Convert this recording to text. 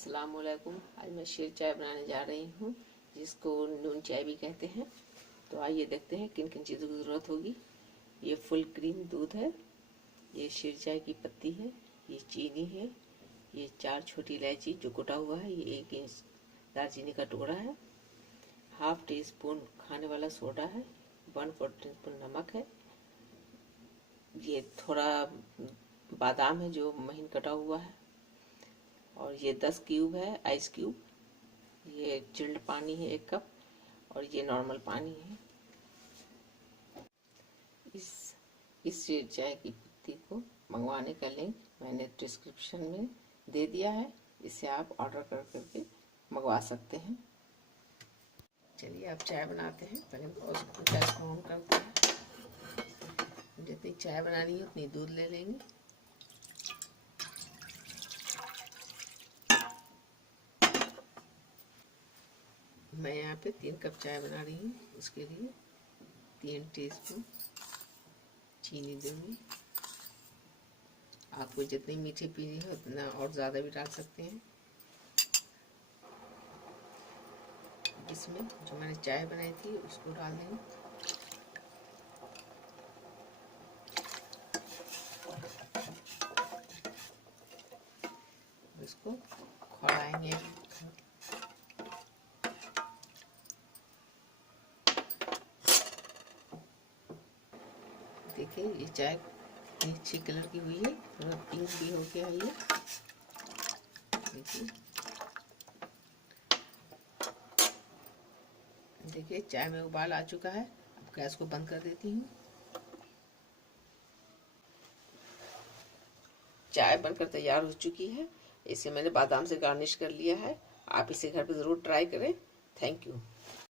अस्सलाम वालेकुम। आज मैं शीर चाय बनाने जा रही हूँ, जिसको नून चाय भी कहते हैं। तो आइए देखते हैं किन किन चीज़ों की ज़रूरत होगी। ये फुल क्रीम दूध है, ये शीर चाय की पत्ती है, ये चीनी है, ये 4 छोटी इलायची जो कुटा हुआ है, ये 1 इंच दालचीनी का टुकड़ा है, ½ टीस्पून खाने वाला सोडा है, 1/4 टीस्पून नमक है, ये थोड़ा बादाम है जो महीन कटा हुआ है, और ये 10 क्यूब है आइस क्यूब, ये चिल्ड पानी है 1 कप, और ये नॉर्मल पानी है। इस शीर चाय की पत्ती को मंगवाने का लिंक मैंने डिस्क्रिप्शन में दे दिया है, इसे आप ऑर्डर करके मंगवा सकते हैं। चलिए आप चाय बनाते हैं। पहले गैस को ऑन करते हैं। जितनी चाय बनानी है उतनी दूध ले लेंगे। मैं यहाँ पे 3 कप चाय बना रही हूँ, उसके लिए 3 टीस्पून चीनी दूंगी। आपको जितनी मीठी पीनी है उतना और ज़्यादा भी डाल सकते हैं। इसमें जो मैंने चाय बनाई थी उसको डाल देंगे। इसको खौलाएंगे। देखिए ये चाय कितनी अच्छी कलर की हुई है, थोड़ा पिंक भी हो गया है ये। देखिए चाय में उबाल आ चुका है। अब गैस को बंद कर देती हूँ। चाय बनकर तैयार हो चुकी है। इसे मैंने बादाम से गार्निश कर लिया है। आप इसे घर पे ज़रूर ट्राई करें। Thank you.